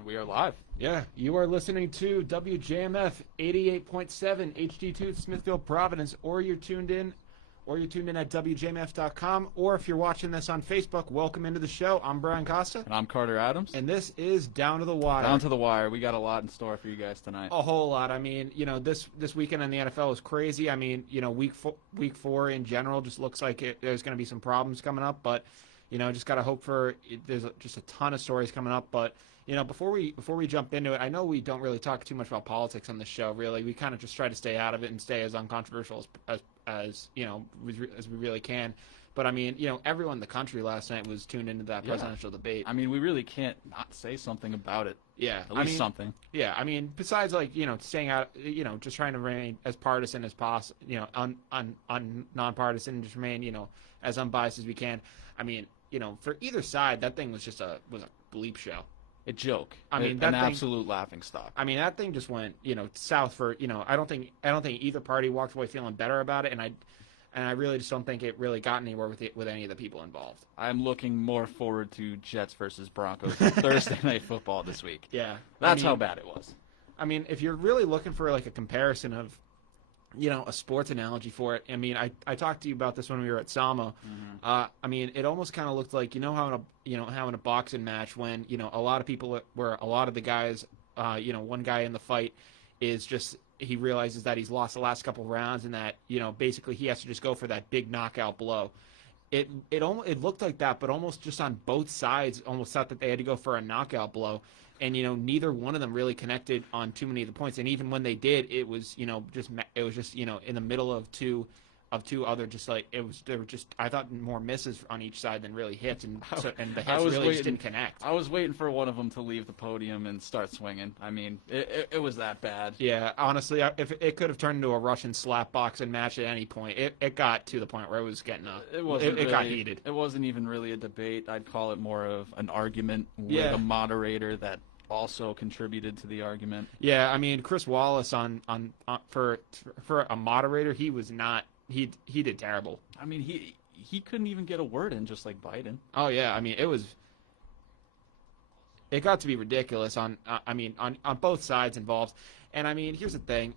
And we are live. Yeah, you are listening to WJMF 88.7 HD2 Smithfield, Providence, or you're tuned in at WJMF.com, or if you're watching this on Facebook, welcome into the show. I'm Brian Costa. And I'm Carter Adams. And this is Down to the Wire. Down to the Wire. We got a lot in store for you guys tonight. A whole lot. I mean, this weekend in the NFL is crazy. I mean, week four in general just looks like there's going to be some problems coming up, but just got to hope for there's just a ton of stories coming up. But before we jump into it, I know we don't really talk too much about politics on this show. Really, we kind of just try to stay out of it and stay as uncontroversial as we really can. But I mean, everyone in the country last night was tuned into that presidential debate. I mean, we really can't not say something about it. Yeah, at least something. Yeah, I mean, besides staying out, just trying to remain as partisan as possible, nonpartisan, just remain, as unbiased as we can. I mean, for either side, that thing was a bleep show. A joke. I mean, an absolute laughing stock. I mean, that thing just went, south for, I don't think either party walked away feeling better about it, and I really just don't think it really got anywhere with any of the people involved. I'm looking more forward to Jets versus Broncos Thursday Night Football this week. Yeah. That's how bad it was. I mean, if you're really looking for like a comparison of, a sports analogy for it. I mean, I talked to you about this when we were at Salmo. Mm-hmm. I mean, it almost kind of looked like how in a boxing match when a lot of people where a lot of the guys, one guy in the fight is just he realizes that he's lost the last couple of rounds and that basically he has to just go for that big knockout blow. It looked like that, but almost just on both sides, almost thought that they had to go for a knockout blow. And neither one of them really connected on too many of the points. And even when they did, it was in the middle of two other there were just I thought more misses on each side than really hits, and the hits really just didn't connect. I was waiting for one of them to leave the podium and start swinging. I mean, it was that bad. Yeah, honestly, if it could have turned into a Russian slap boxing match at any point. It got to the point where it was getting it got heated. It wasn't even really a debate. I'd call it more of an argument with a moderator that also contributed to the argument. Yeah, I mean, Chris Wallace for a moderator, he was not. He did terrible. I mean, he couldn't even get a word in, just like Biden. Oh yeah, I mean, it got to be ridiculous on both sides involved. And I mean, here's the thing: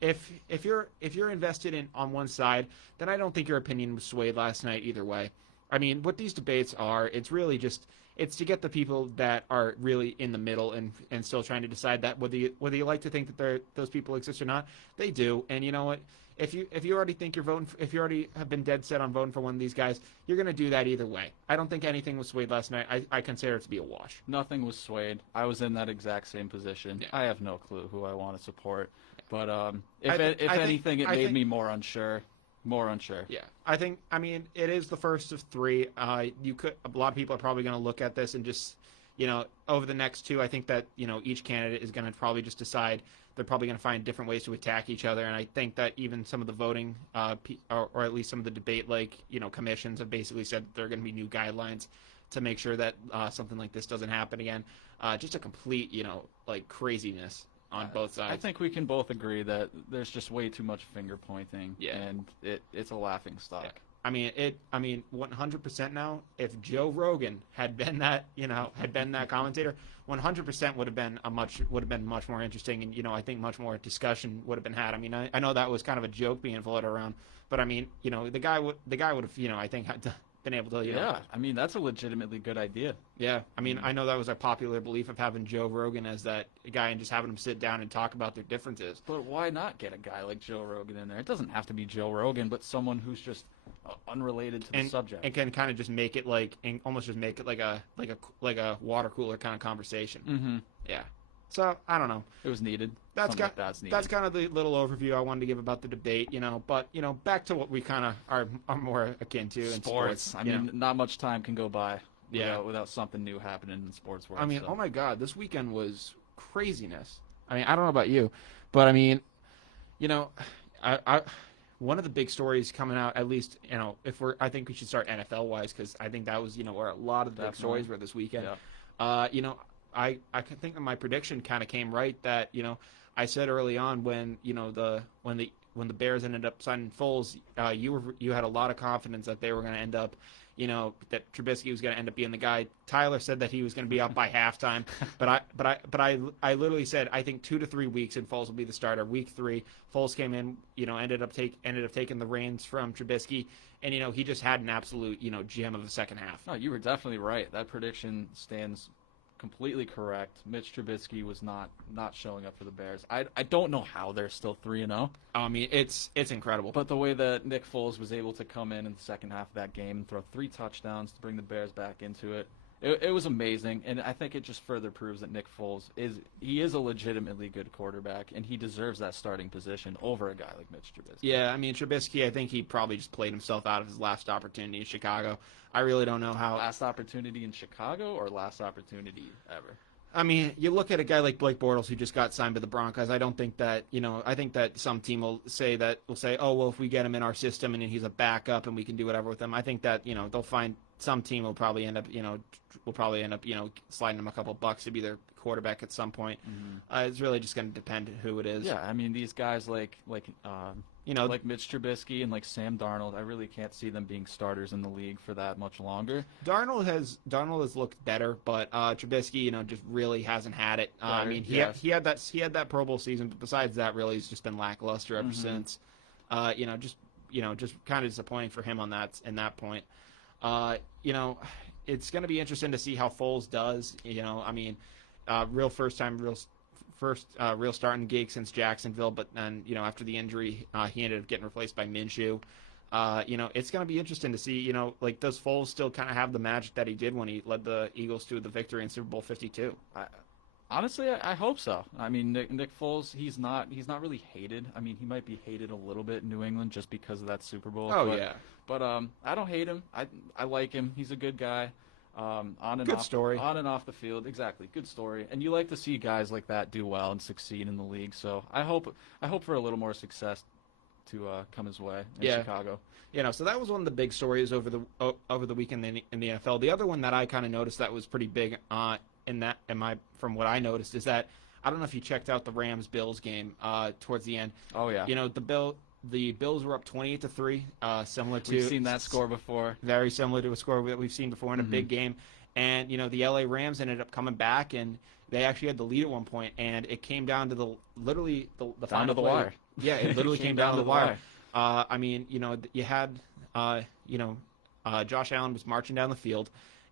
if you're invested on one side, then I don't think your opinion was swayed last night either way. I mean, what these debates are, it's really just. It's to get the people that are really in the middle and still trying to decide that whether you like to think that those people exist or not, they do. And you know what? If you already think you're voting, if you already have been dead set on voting for one of these guys, you're going to do that either way. I don't think anything was swayed last night. I consider it to be a wash. Nothing was swayed. I was in that exact same position. Yeah. I have no clue who I want to support, but if anything, it made me more unsure. More unsure. Yeah, I mean, it is the first of three. A lot of people are probably going to look at this and just, over the next two, I think that, each candidate is going to probably just decide they're probably going to find different ways to attack each other. And I think that even some of the voting, or at least some of the debate, commissions have basically said that there are going to be new guidelines to make sure that something like this doesn't happen again. Just a complete, craziness on both sides. I think we can both agree that there's just way too much finger pointing, and it's a laughing stock. Yeah. I mean, 100% now. If Joe Rogan had been that, commentator, 100% would have been much more interesting, and I think much more discussion would have been had. I mean, I know that was kind of a joke being floated around, but I mean, the guy would have, I think, had been able to. Yeah, I mean, that's a legitimately good idea. Yeah, I mean, I know that was a popular belief of having Joe Rogan as that guy and just having him sit down and talk about their differences. But why not get a guy like Joe Rogan in there? It doesn't have to be Joe Rogan, but someone who's just unrelated to the subject. And can kind of just make it like a water cooler kind of conversation. Mm-hmm. Yeah. So I don't know. It was needed. That's kind of the little overview I wanted to give about the debate, But back to what we kind of are more akin to in sports. I mean, not much time can go by without something new happening in the sports world. I mean, oh my God, this weekend was craziness. I mean, I don't know about you, but I mean, I one of the big stories coming out, at least, I think we should start NFL wise because I think that was where a lot of the big stories were this weekend. Yeah. I think that my prediction kind of came right that I said early on when when the Bears ended up signing Foles, you had a lot of confidence that they were going to end up, that Trubisky was going to end up being the guy. Tyler said that he was going to be up by halftime, but I literally said I think 2 to 3 weeks and Foles will be the starter. Week 3, Foles came in, ended up taking the reins from Trubisky, and he just had an absolute gem of the second half. No, you were definitely right. That prediction stands completely correct. Mitch Trubisky was not showing up for the Bears. I don't know how they're still 3-0. I mean, it's incredible. But the way that Nick Foles was able to come in the second half of that game and throw 3 touchdowns to bring the Bears back into it, it was amazing. And I think it just further proves that Nick Foles is a legitimately good quarterback, and he deserves that starting position over a guy like Mitch Trubisky. Yeah, I mean, Trubisky, I think he probably just played himself out of his last opportunity in Chicago. I really don't know how. Last opportunity in Chicago or last opportunity ever? I mean, you look at a guy like Blake Bortles who just got signed by the Broncos. I don't think that, I think that some team will say, oh, well, if we get him in our system and he's a backup and we can do whatever with him. I think that, they'll find some team will probably end up, sliding him a couple bucks to be their quarterback at some point. Mm-hmm. It's really just going to depend who it is. Yeah, I mean, these guys like Mitch Trubisky and like Sam Darnold, I really can't see them being starters in the league for that much longer. Darnold has looked better, but Trubisky, just really hasn't had it. I mean, he had that Pro Bowl season, but besides that, really, he's just been lackluster ever since. Just kind of disappointing for him on that point. It's going to be interesting to see how Foles does. I mean, real starting gig since Jacksonville, but then after the injury, he ended up getting replaced by Minshew. It's going to be interesting to see. Does Foles still kind of have the magic that he did when he led the Eagles to the victory in Super Bowl 52? Honestly, I hope so. I mean, Nick Foles, he's not really hated. I mean, he might be hated a little bit in New England just because of that Super Bowl. But I don't hate him. I like him. He's a good guy. On and off the field, exactly. Good story, and you like to see guys like that do well and succeed in the league. So I hope for a little more success to come his way in Chicago. So that was one of the big stories over the weekend in the NFL. The other one that I kind of noticed that was pretty big from what I noticed is that I don't know if you checked out the Rams-Bills game towards the end. Oh yeah. The Bills were up 28-3, similar to... We've seen that score before. Very similar to a score that we've seen before in a big game. And, the LA Rams ended up coming back, and they actually had the lead at one point, and it came down to the final play. Wire. Yeah, it literally came down to the wire. I mean, you had, Josh Allen was marching down the field,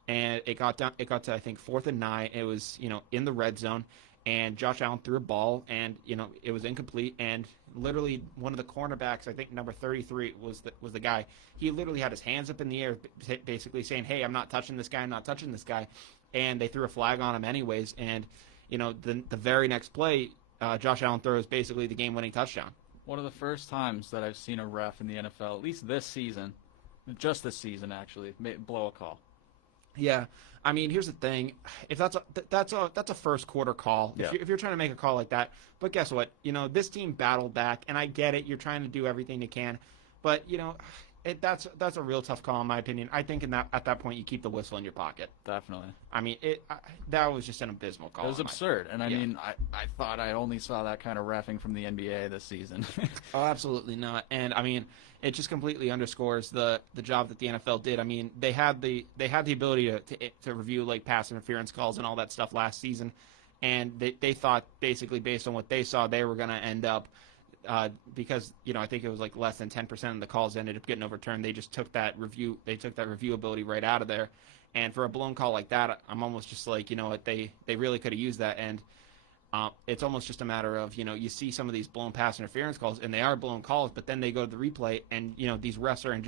and it got to, I think, 4th and 9. It was, in the red zone. And Josh Allen threw a ball, and it was incomplete. And literally, one of the cornerbacks, I think number 33 was the guy. He literally had his hands up in the air, basically saying, "Hey, I'm not touching this guy. I'm not touching this guy." And they threw a flag on him anyways. And the very next play, Josh Allen throws basically the game-winning touchdown. One of the first times that I've seen a ref in the NFL, at least this season, just this season actually, blow a call. Yeah, I mean, here's the thing: if that's a first quarter call, if you're trying to make a call like that. But guess what? This team battled back, and I get it. You're trying to do everything you can, but that's a real tough call in my opinion. I think at that point you keep the whistle in your pocket. Definitely. I mean, that was just an abysmal call. It was absurd, and I mean, I thought I only saw that kind of reffing from the NBA this season. Oh, absolutely not. And I mean, it just completely underscores the job that the NFL did. I mean, they had the ability to review like pass interference calls and all that stuff last season, and they thought basically based on what they saw they were going to end up. Because I think it was like less than 10% of the calls ended up getting overturned. They just took that reviewability right out of there, and for a blown call like that, I'm almost just like, what, they really could have used that. And it's almost just a matter of, you see some of these blown pass interference calls, and they are blown calls, but then they go to the replay, and these refs are in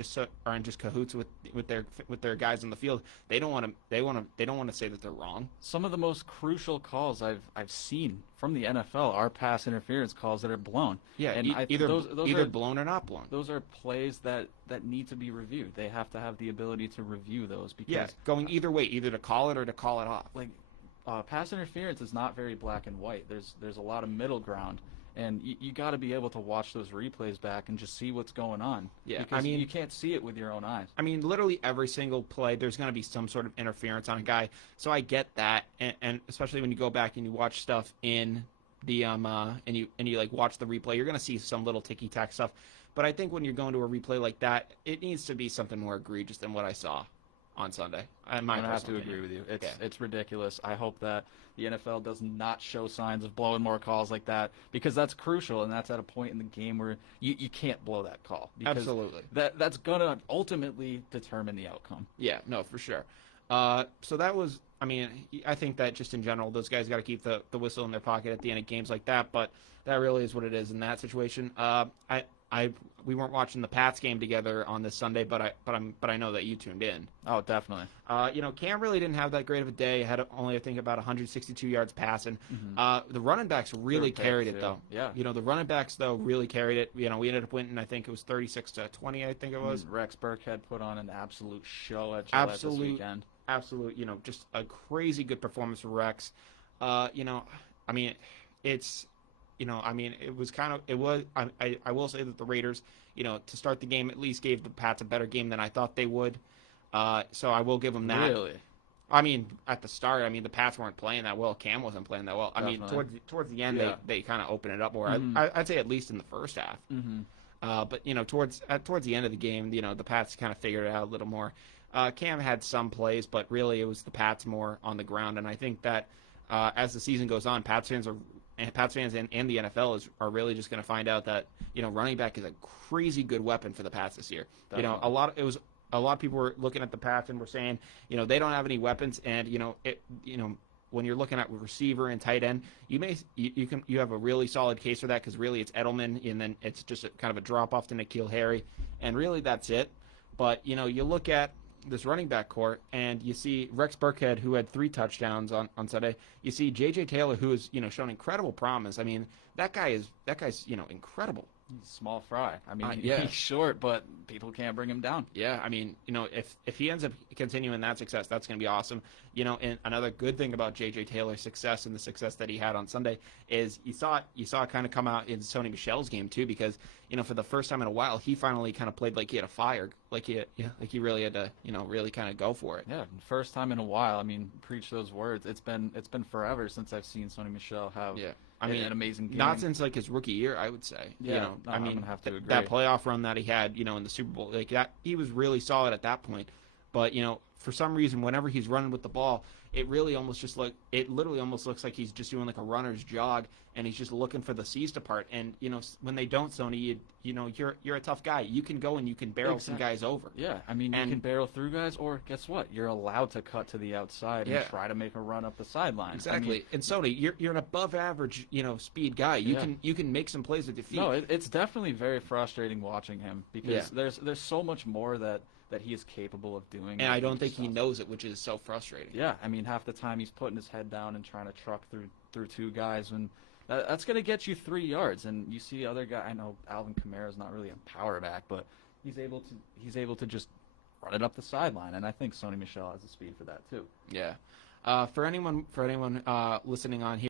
just cahoots with their guys on the field. They don't want to say that they're wrong. Some of the most crucial calls I've seen from the NFL are pass interference calls that are blown. Yeah, and either blown or not blown. Those are plays that need to be reviewed. They have to have the ability to review those because going either way, either to call it or to call it off. Like. Pass interference is not very black and white. There's a lot of middle ground, and you got to be able to watch those replays back and just see what's going on. Yeah, because I mean, you can't see it with your own eyes. I mean, literally every single play, there's going to be some sort of interference on a guy. So I get that, and especially when you go back and you watch stuff in the and you like watch the replay, you're gonna see some little ticky tack stuff. But I think when you're going to a replay like that, it needs to be something more egregious than what I saw on Sunday. I'm gonna have to agree with you. It's ridiculous. I hope that the NFL does not show signs of blowing more calls like that, because that's crucial, and that's at a point in the game where you can't blow that call. Absolutely. That's gonna ultimately determine the outcome. Yeah, no, for sure. So that was, I mean, I think that just in general, those guys got to keep the whistle in their pocket at the end of games like that. But that really is what it is in that situation. We weren't watching the Pats game together on this Sunday, but I know that you tuned in. Oh, definitely. Cam really didn't have that great of a day. Had only, I think, about 162 yards passing. The running backs really carried it, though. Yeah. The running backs, though, really carried it. We ended up winning, I think it was 36-20, I think it was. Rex Burkhead put on an absolute show at Gillette this weekend. Absolute, just a crazy good performance for Rex. I will say that the Raiders, to start the game at least gave the Pats a better game than I thought they would. So I will give them that. Really? I mean, at the start, the Pats weren't playing that well. Cam wasn't playing that well. Definitely. Towards the end, they kind of opened it up more. Mm-hmm. I'd say at least in the first half. Mm-hmm. But towards the end of the game, the Pats kind of figured it out a little more. Cam had some plays, but really it was the Pats more on the ground. And I think that as the season goes on, Pats fans and the NFL are really just going to find out that running back is a crazy good weapon for the Pats this year. Definitely. A lot of people were looking at the Pats and were saying they don't have any weapons, and when you're looking at receiver and tight end, you have a really solid case for that, because really it's Edelman, and then it's just kind of a drop off to N'Keal Harry, and really that's it. But you look at this running back core, and you see Rex Burkhead, who had 3 touchdowns on Sunday. You see J.J. Taylor, who has shown incredible promise. That guy's incredible. He's small fry. He's short, but people can't bring him down. Yeah, if he ends up continuing that success, that's going to be awesome. And another good thing about J.J. Taylor's success and the success that he had on Sunday is you saw it kind of come out in Sony Michel's game too, because for the first time in a while, he finally kind of played like he had a fire, like he really had to really kind of go for it. Yeah, first time in a while. Preach those words. It's been forever since I've seen Sony Michel have. Yeah. An amazing game. Not since his rookie year, I would say. Yeah, I'm gonna have to agree. That playoff run that he had, in the Super Bowl, like that, he was really solid at that point. But for some reason, whenever he's running with the ball, it literally almost looks like he's just doing like a runner's jog, and he's just looking for the C's to part. And when they don't, Sony, you're a tough guy. You can go and you can barrel some guys over. Yeah, you can barrel through guys, or guess what? You're allowed to cut to the outside and try to make a run up the sideline. Exactly. And Sony, you're an above average, speed guy. You can make some plays with your feet. No, it's definitely very frustrating watching him, because there's so much more that he is capable of doing. And I don't think he knows it, which is so frustrating. Yeah, half the time he's putting his head down and trying to truck through 2 guys, and that's going to get you 3 yards. And you see other guy. I know Alvin Kamara's not really a power back, but he's able to just run it up the sideline. And I think Sony Michel has the speed for that too. Yeah. For anyone listening on here.